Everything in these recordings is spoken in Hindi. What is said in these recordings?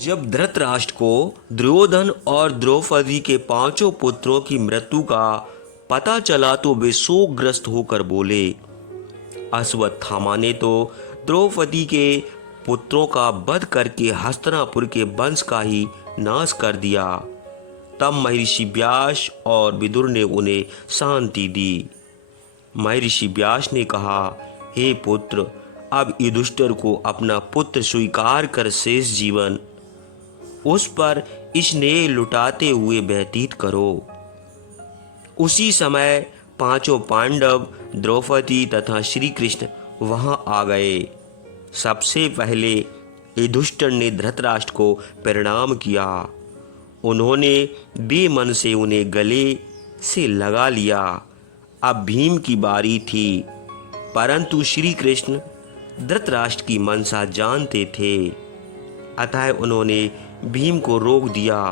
जब धृतराष्ट्र को दुर्योधन और द्रौपदी के पांचों पुत्रों की मृत्यु का पता चला तो वे शोकग्रस्त होकर बोले। अश्वत्थामा ने तो द्रौपदी के पुत्रों का वध करके हस्तिनापुर के वंश का ही नाश कर दिया। तब महर्षि व्यास और विदुर ने उन्हें शांति दी। महर्षि व्यास ने कहा, हे पुत्र, अब युधिष्ठिर को अपना पुत्र स्वीकार कर शेष जीवन उस पर स्नेह लुटाते हुए व्यतीत करो। उसी समय पांचों पांडव, द्रौपदी तथा श्री कृष्ण वहां आ गए। सबसे पहले युधिष्ठिर ने धृतराष्ट्र को प्रणाम किया। उन्होंने बेमन से उन्हें गले से लगा लिया। अब भीम की बारी थी, परंतु श्री कृष्ण धृतराष्ट्र की मनसा जानते थे, अतः उन्होंने भीम को रोक दिया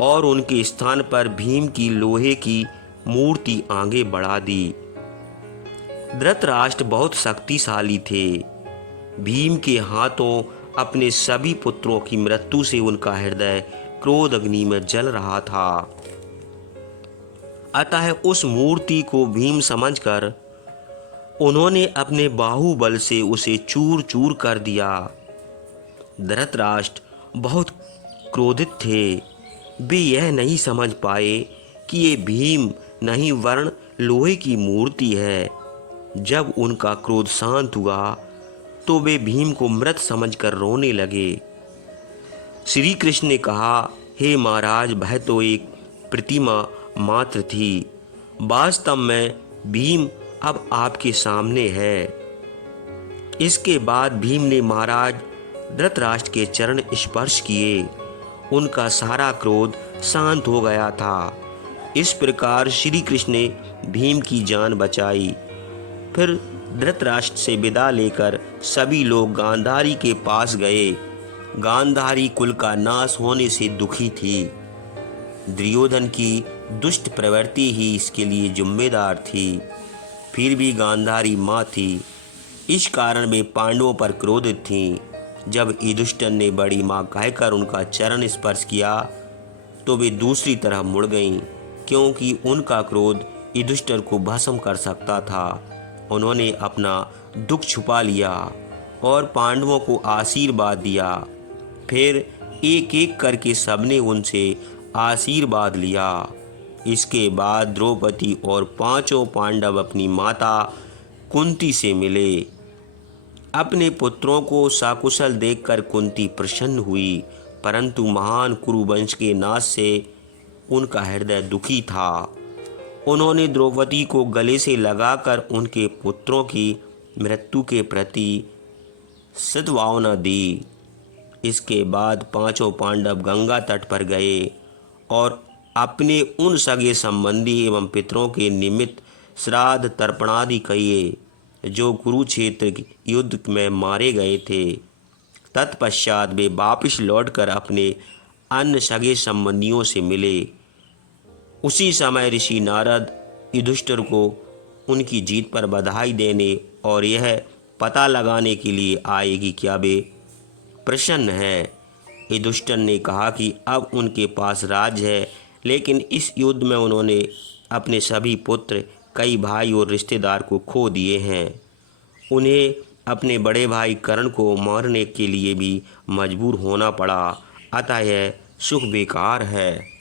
और उनके स्थान पर भीम की लोहे की मूर्ति आगे बढ़ा दी। धृतराष्ट्र बहुत शक्तिशाली थे। भीम के हाथों अपने सभी पुत्रों की मृत्यु से उनका हृदय क्रोध अग्नि में जल रहा था। अतः उस मूर्ति को भीम समझकर उन्होंने अपने बाहुबल से उसे चूर चूर कर दिया। धृतराष्ट्र बहुत क्रोधित थे। वे यह नहीं समझ पाए कि ये भीम नहीं वर्ण लोहे की मूर्ति है। जब उनका क्रोध शांत हुआ तो वे भीम को मृत समझकर रोने लगे। श्री कृष्ण ने कहा, हे महाराज, वह तो एक प्रतिमा मात्र थी। वास्तव में भीम अब आपके सामने है। इसके बाद भीम ने महाराज धृतराष्ट्र के चरण स्पर्श किए। उनका सारा क्रोध शांत हो गया था। इस प्रकार श्री कृष्ण ने भीम की जान बचाई। फिर धृतराष्ट्र से विदा लेकर सभी लोग गांधारी के पास गए। गांधारी कुल का नाश होने से दुखी थी। दुर्योधन की दुष्ट प्रवृत्ति ही इसके लिए जिम्मेदार थी। फिर भी गांधारी माँ थी, इस कारण वे पांडवों पर क्रोधित थीं। जब युधिष्ठिर ने बड़ी माँ कहकर उनका चरण स्पर्श किया तो वे दूसरी तरफ मुड़ गईं, क्योंकि उनका क्रोध युधिष्ठिर को भस्म कर सकता था। उन्होंने अपना दुख छुपा लिया और पांडवों को आशीर्वाद दिया। फिर एक एक करके सबने उनसे आशीर्वाद लिया। इसके बाद द्रौपदी और पांचों पांडव अपनी माता कुंती से मिले। अपने पुत्रों को सकुशल देखकर कुंती प्रसन्न हुई, परंतु महान कुरुवंश के नाश से उनका हृदय दुखी था। उन्होंने द्रौपदी को गले से लगाकर उनके पुत्रों की मृत्यु के प्रति सद्भावना दी। इसके बाद पांचों पांडव गंगा तट पर गए और अपने उन सगे संबंधी एवं पितरों के निमित्त श्राद्ध तर्पणादि किए जो कुरुक्षेत्र युद्ध में मारे गए थे। तत्पश्चात वे वापिस लौटकर अपने अन्य सगे संबंधियों से मिले। उसी समय ऋषि नारद युधिष्ठिर को उनकी जीत पर बधाई देने और यह पता लगाने के लिए आए कि क्या वे प्रसन्न हैं। युधिष्ठिर ने कहा कि अब उनके पास राज्य है, लेकिन इस युद्ध में उन्होंने अपने सभी पुत्र, कई भाई और रिश्तेदार को खो दिए हैं। उन्हें अपने बड़े भाई कर्ण को मारने के लिए भी मजबूर होना पड़ा, अतः यह सुख बेकार है।